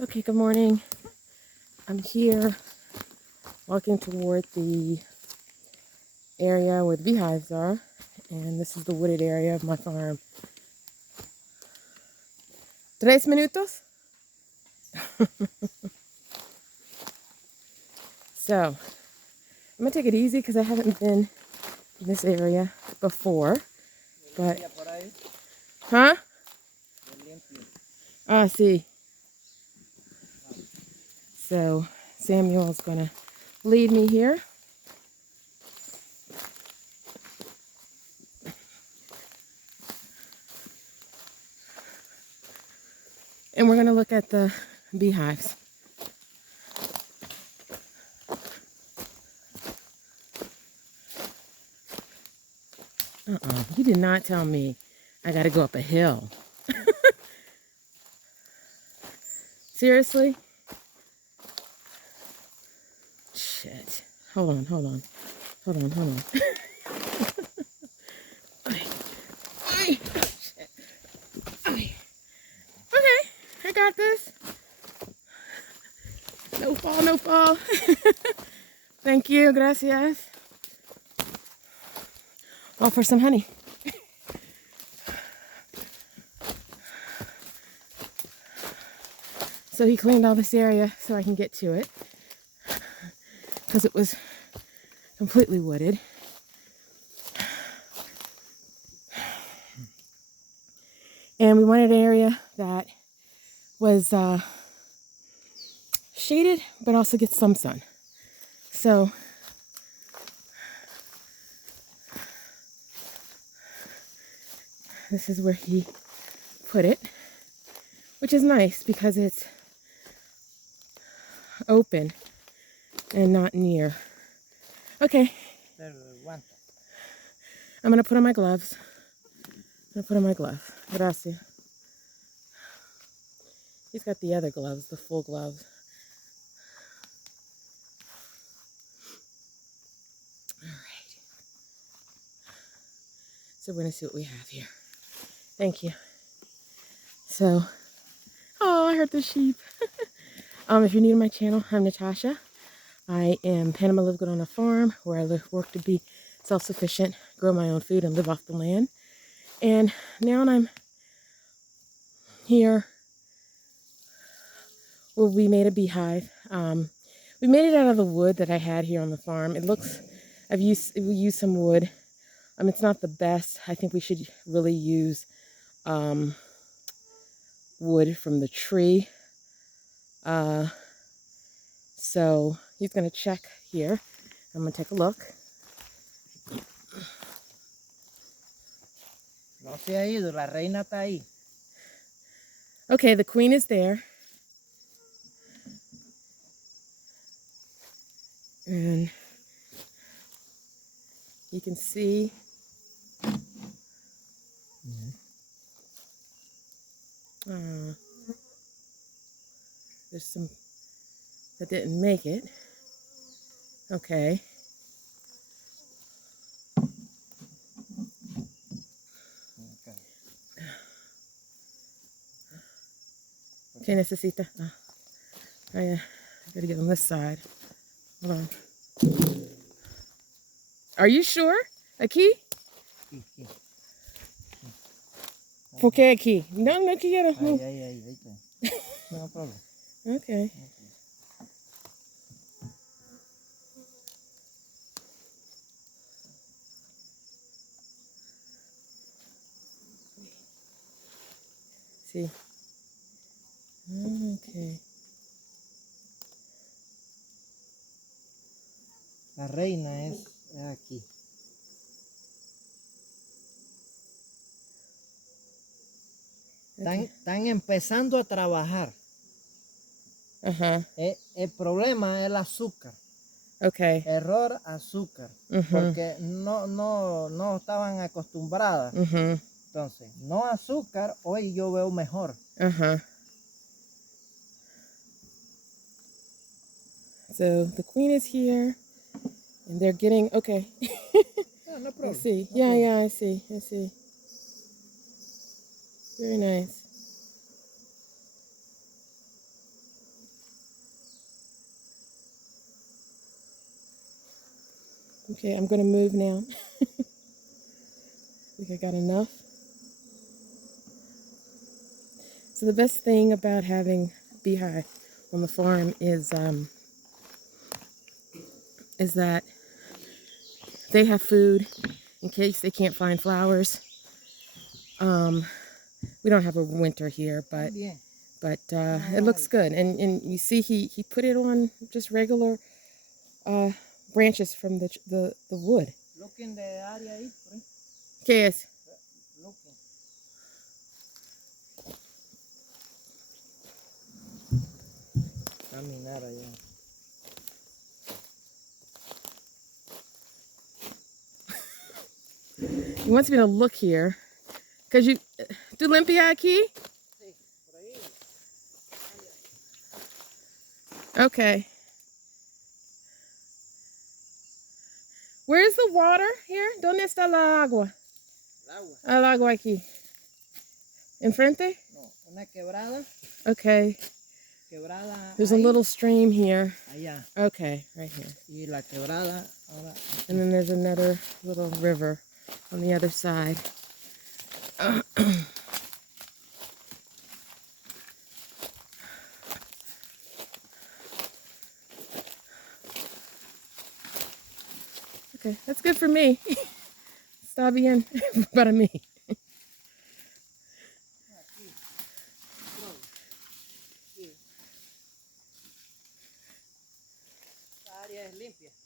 Okay, good morning. I'm here walking toward the area where the beehives are, and this is the wooded area of my farm. 3 minutos? So, I'm gonna take it easy because I haven't been in this area before, but... Huh? Ah, see. So, Samuel's gonna lead me here. And we're gonna look at the beehives. You did not tell me I gotta go up a hill. Seriously? Shit. Hold on. Ay, shit. Ay. Okay, I got this. No fall. Thank you, gracias. All for some honey. So he cleaned all this area so I can get to it, because it was completely wooded. And we wanted an area that was shaded, but also gets some sun. So this is where he put it, which is nice because it's open and not near. Okay. I'm gonna put on my gloves. Gracias. He's got the other gloves, the full gloves. All right. So we're gonna see what we have here. Thank you. So, oh, I heard the sheep. If you're new to my channel, I'm Natasha. I am PanamaLiveGoodonaFarm, where I work to be self-sufficient, grow my own food, and live off the land. And now I'm here where we made a beehive. We made it out of the wood that I had here on the farm. It looks, we used some wood. It's not the best. I think we should really use wood from the tree. So he's gonna check here. I'm gonna take a look. No se ha ido, la reina está ahí. Okay, the queen is there. And you can see there's some that didn't make it. Okay. Okay, necesita. I gotta get on this side. Hold on. Are you sure? Aquí? ¿Por qué aquí? No quiero. No. Ahí. No problem. Okay. See. Okay. La reina es aquí. Están empezando a trabajar. El problema es el azúcar. Okay. Error azúcar. Porque no estaban acostumbradas. Entonces, no azúcar, hoy yo veo mejor. So the queen is here, and they're getting, okay. No problem. I see. Yeah, I see. Very nice. Okay, I'm gonna move now. I think I got enough. So the best thing about having beehive on the farm is that they have food in case they can't find flowers. We don't have a winter here, but it looks good. And you see, he put it on just regular branches from the wood. Look in the area ahí, por ahí. ¿Qué es? Looking. Caminar allá. He wants me to look here. Because you... ¿Tú limpias aquí? Sí, por ahí. Okay. Where's the water here? ¿Dónde está la agua? El agua. El agua aquí. ¿Enfrente? No, una quebrada. Okay. Quebrada. There's a little stream here. Allá. Okay, right here. Y la quebrada ahora. And then there's another little river on the other side. Okay, that's good for me. Está bien para mí. Esta área es limpia.